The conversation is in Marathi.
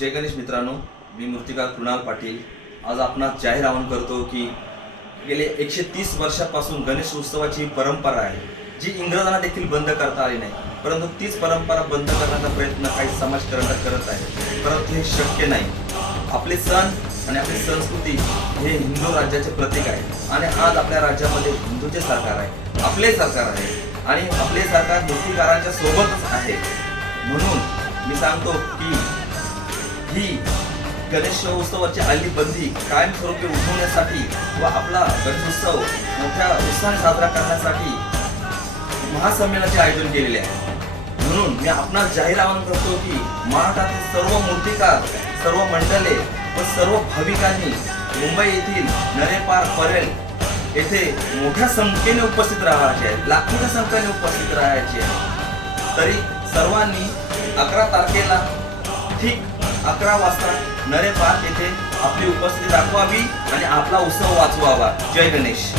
जय गणेश मित्रांनो मी मूर्तिकार कृणाल पाटील. आज आपणास जाहीर आवाहन करतो की गेले एकशे तीस वर्षापासून गणेश उत्सवाची परंपरा आहे जी इंग्रजांना देखील बंद करता आली नाही. परंतु तीच परंपरा बंद करण्याचा प्रयत्न काही समाज समाजकरण करत आहे. परंतु हे शक्य नाही. आपले सण आणि आपली संस्कृती हे हिंदू राज्याचे प्रतीक आहे आणि आज आपल्या राज्यामध्ये हिंदूचे सरकार आहे आपले सरकार आहे आणि आपले सरकार मूर्तिकारांच्या सोबतच आहे. म्हणून मी सांगतो की ही गणेशोत्सवाची आली बंदी कायमस्वरूपी उठवण्यासाठी व आपला गणेशोत्सव मोठ्या उत्साहाने साजरा करण्यासाठी महासंमेलनाचे आयोजन केलेले आहे. म्हणून मी आपणास जाहीर आवाहन करतो की महाराष्ट्रातील सर्व मूर्तिकार सर्व मंडळे व सर्व भाविकांनी मुंबई येथील नरे नरेपार परेल येथे मोठ्या संख्येने उपस्थित राहायचे आहे. लाखोच्या संख्येने उपस्थित राहायचे आहे. तरी सर्वांनी अकरा तारखेला ठीक अकरा वाजता नरे पार्क येथे आपली उपस्थिती दाखवावी आणि आपला उत्सव वाचवावा. जय गणेश.